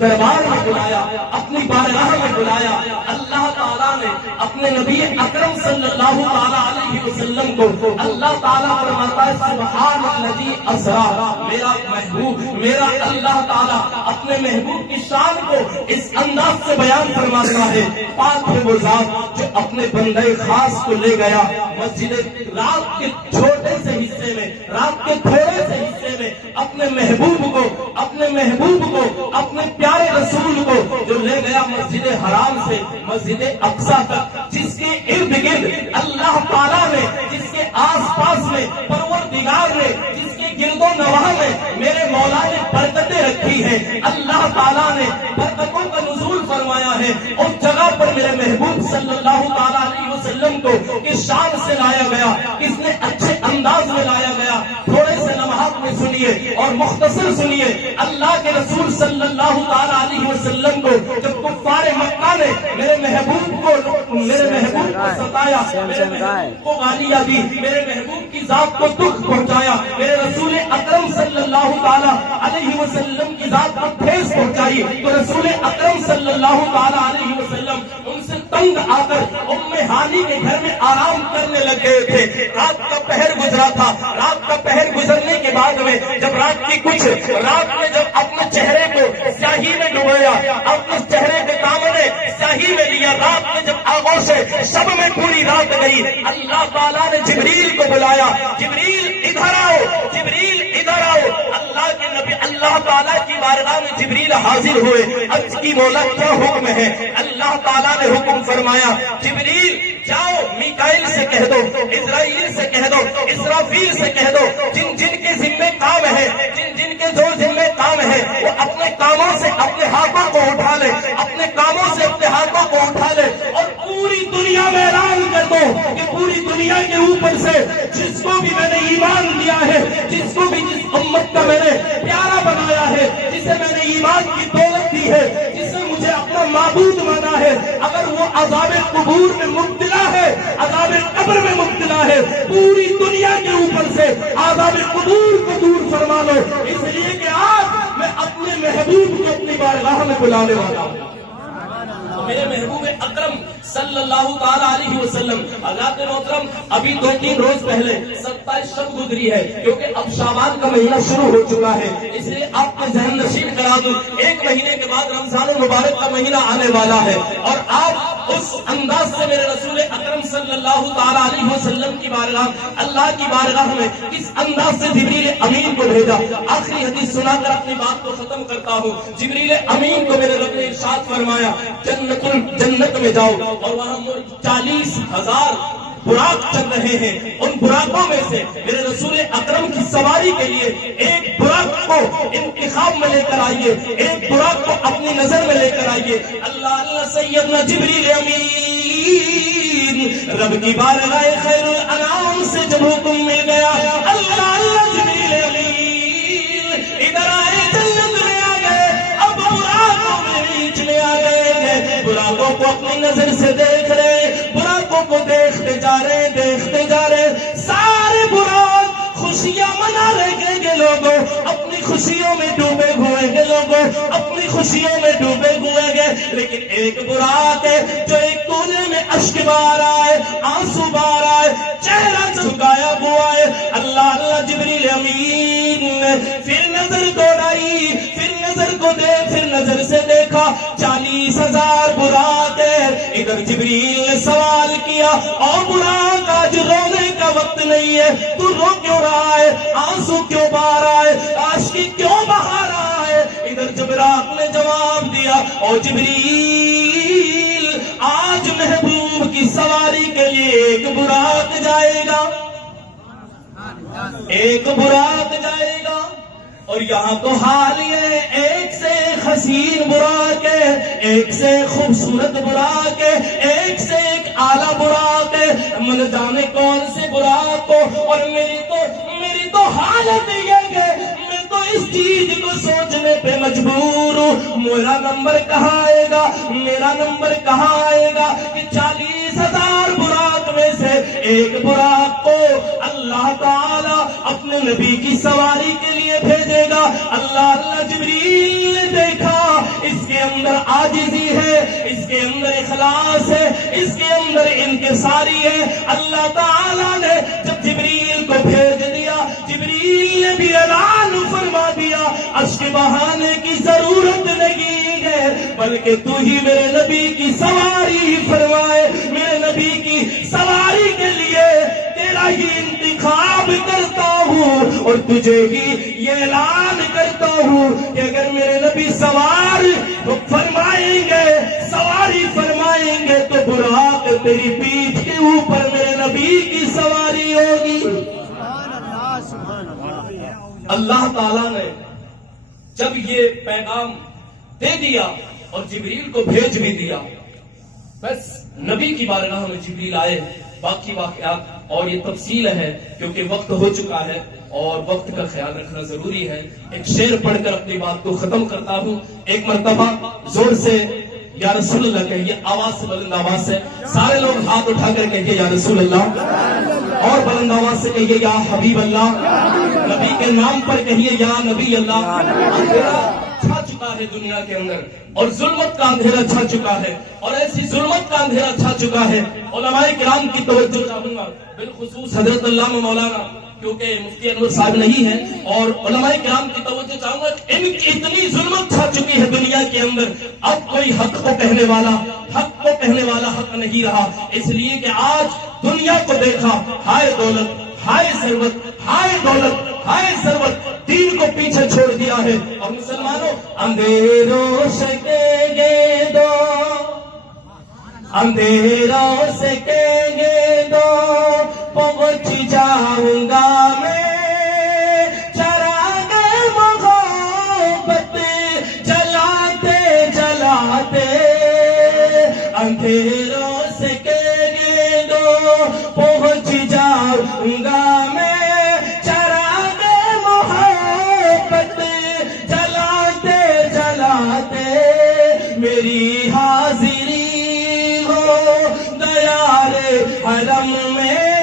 دربار میں بلایا، اپنی بارگاہ میں بلایا، اللہ تعالیٰ نے اپنے نبی اکرم صلی اللہ علیہ وسلم کو اللہ تعالیٰ فرماتا ہے سبحان الذی اسرا، میرا محبوب، میرا اللہ تعالیٰ اپنے محبوب کی شان کو اس انداز سے بیان فرماتا ہے، پاک ہے وہ ذات جو اپنے بندے خاص کو لے گیا مسجد، رات کے چھوٹے سے حصے میں، رات کے تھوڑے سے حصے میں اپنے محبوب کو، اپنے پیارے رسول کو جو لے گیا مسجد حرام سے مسجد اقصی تک، جس کے ارد گرد اللہ تعالیٰ نے، جس کے آس پاس میں پروردگار نے، جس کے گرد و نواح میں میرے مولا نے برکتیں رکھی ہیں، اللہ تعالیٰ نے برکتوں کا نزول فرمایا ہے، اس جگہ پر میرے محبوب صلی اللہ تعالیٰ علیہ وسلم کو کس شان سے لایا گیا، کس نے اچھے انداز میں لایا گیا، تھوڑے سے لمحات میں سنیے اور مختصر سنیے۔ اللہ کے رسول صلی اللہ تعالیٰ علیہ وسلم کو جب کفار مکہ نے میرے محبوب کو ستایا، میرے محبوب کو گالیاں دی، میرے محبوب کی ذات کو دکھ پہنچایا، میرے رسول اکرم صلی اللہ تعالیٰ علیہ وسلم کی ذات کو ٹھیس پہنچائی، تو رسول اکرم صلی اللہ تعالیٰ علیہ وسلم ان سے تنگ آ کر ام ہانی کے گھر میں آرام کرنے لگ گئے تھے۔ رات کا پہر گزرا تھا، رات کا پہر گزرنے کے بعد میں جب رات میں جب اپنے چہرے کو سیاہی میں ڈبویا، اپنے چہرے کے دامن سیاہی میں لیا، رات میں جب آغوش شب میں پوری رات گئی، اللہ تعالیٰ نے جبریل کو بلایا، جبریل ادھر آؤ، جبریل ادھر آؤ۔ اللہ کے نبی اللہ تعالیٰ کی بارگاہ میں جبریل حاضر ہوئے، عرض کی مولا کیا حکم ہے؟ اللہ تعالیٰ نے حکم فرمایا جبریل جاؤ میکائیل سے کہہ دو، اسرائیل سے کہہ دو، اسرافیل سے کہہ دو، جن جن کے ذمے کام ہے، جن کے جو ذمے کام ہے وہ اپنے کاموں سے اپنے ہاتھوں کو اٹھا لے، اپنے کاموں سے اپنے ہاتھوں کو اٹھا لے اور پوری دنیا میں اعلان کر دو کہ پوری دنیا کے اوپر سے جس کو بھی میں نے ایمان دیا ہے، جس کو بھی جس امت کا میں نے پیارا بنایا ہے، جسے میں نے ایمان کی دولت دی ہے، جسے مجھے اپنا معبود مانا ہے، اگر وہ عذاب قبور میں مبتلا ہے، عذاب قبر میں مبتلا ہے، پوری دنیا کے اوپر سے عذاب قبور کو دور فرما لو، اس لیے کہ آج میں اپنے محبوب کو اپنی بارگاہ میں بلانے والا ہوں۔ میرے محبوب اکرم صلی اللہ تعالیٰ علیہ وسلم، حضرات محترم ابھی 2-3 روز پہلے 27 شب گزری ہے، کیونکہ اب شعبان کا مہینہ شروع ہو چکا ہے، اس لیے آپ کے ذہن نشین کرا دوں، 1 مہینے کے بعد رمضان المبارک کا مہینہ آنے والا ہے، اور آپ اس انداز سے میرے رسول اکرم صلی اللہ تعالیٰ علیہ وسلم کی بارگاہ، اللہ کی بارگاہ میں کس انداز سے جبریل امین کو بھیجا۔ آخری حدیث سنا کر اپنی بات کو ختم کرتا ہوں۔ جبریل امین کو میرے رب نے ارشاد فرمایا جنت میں جاؤ، اور وہاں 40,000 براق چل رہے ہیں، ان براقوں میں سے میرے رسول اکرم کی سواری کے لیے ایک براق کو انتخاب میں لے کر آئیے، ایک براق کو اپنی نظر میں لے کر آئیے۔ اللہ سیدنا جبریل امین رب کی بارگاہ خیر الانام سے جب حکم مل گیا، اللہ جبریل امین ادھر آئے، جنت میں آ گئے، اب براقوں کے بیچ میں آ گئے، براقوں کو اپنی نظر سے دیکھ رہے، براقوں کو دیکھتے جا رہے، سارے براق خوشیاں منا رہے گے لوگوں، اپنی خوشیوں میں ڈوبے ہوئے گے لوگوں، اپنی خوشیوں میں ڈوبے ہوئے گے، لیکن ایک براق ہے جو ایک کونے میں اشک بار آئے، آنسو بار آئے، چہرہ جھکایا ہوا ہے۔ اللہ جبریل امین نے پھر نظر دوڑائی، پھر نظر سے دیکھا 40,000 براق ہے۔ ادھر جبریل نے سوال کیا، اور براق آج رونے کا وقت نہیں ہے، تو رو کیوں رہا ہے؟ آنسو کیوں بہا رہا ہے؟ آشکی کیوں بہا رہا ہے؟ ادھر جبراق نے جواب دیا، اور جبریل آج محبوب کی سواری کے لیے ایک براق جائے گا، ایک براق جائے گا، اور یہاں تو حال یہ ایک سے حسین براق ہے، ایک سے خوبصورت براق ہے، ایک سے ایک اعلیٰ براق ہے، من جانے کون سے براق کو۔ اور میری تو حالت یہ ہے، میں تو اس چیز کو سوچنے پہ مجبور ہوں، میرا نمبر کہاں آئے گا، میرا نمبر کہاں آئے گا کہ 40,000 براق میں سے ایک براق کو اللہ تعالی اپنے نبی کی سواری کے لیے بھیجے گا. اللہ جبریل نے دیکھا اس کے اندر عاجزی ہے, اس کے اندر اخلاص ہے, اس کے اندر انکساری ہے. اللہ تعالی نے جب جبریل کو بھیج دیا, جبریل نے بھی اعلان فرما دیا اشک بہانے کی ضرورت نہیں ہے, بلکہ تو ہی میرے نبی کی سواری فرمائے. میرے نبی کی سواری کے لیے تیرا ہی انتخاب کرتا ہوں اور تجھے ہی یہ اعلان کرتا ہوں کہ اگر میرے نبی سوار فرمائیں گے, سواری فرمائیں گے, تو براق تیری پیٹھ کے اوپر میرے نبی کی سواری ہوگی. اللہ تعالیٰ نے جب یہ پیغام دے دیا اور جبریل کو بھیج بھی دیا, بس نبی کی بارگاہ میں جبریل آئے. باقی واقعات اور یہ تفصیل ہے کیونکہ وقت ہو چکا ہے اور وقت کا خیال رکھنا ضروری ہے. ایک شعر پڑھ کر اپنی بات کو ختم کرتا ہوں. ایک مرتبہ زور سے یا رسول اللہ کہیے, آواز سے, بلند آواز سے سارے لوگ ہاتھ اٹھا کر کہیے یا رسول اللہ, اور بلند آواز سے کہیے یا حبیب اللہ. نبی کے نام پر کہیے یا نبی اللہ. اندھیرا چھا چکا ہے دنیا کے اندر اور ظلمت کا اندھیرا چھا چکا ہے, اور ایسی ظلمت کا اندھیرا چھا چکا ہے. علماء کرام کی توجہ چاہوں گا, بالخصوص حضرت علامہ مولانا, کیونکہ مفتی انور صاحب نہیں ہے, اور علماء کرام کی توجہ چاہوں گا. ان کی اتنی ظلمت چھا چکی ہے دنیا کے اندر, اب کوئی حق کو کہنے والا حق نہیں رہا. اس لیے کہ آج دنیا کو دیکھا, ہائے دولت, ہائے ثروت, ہائے دولت, ہائے ثروت, دین کو پیچھے چھوڑ دیا ہے. اور مسلمانوں, اندھیروں سے کہیں گے دو, اندھیروں سے کہیں گے دو, پہنچ جاؤں گا میں چراغ محبت جلاتے جلاتے. اندھیروں سے کہیں گے دو, پہنچ جاؤں گا میں چراغ محبت جلاتے جلاتے. میری حاضری ہو دیار حرم میں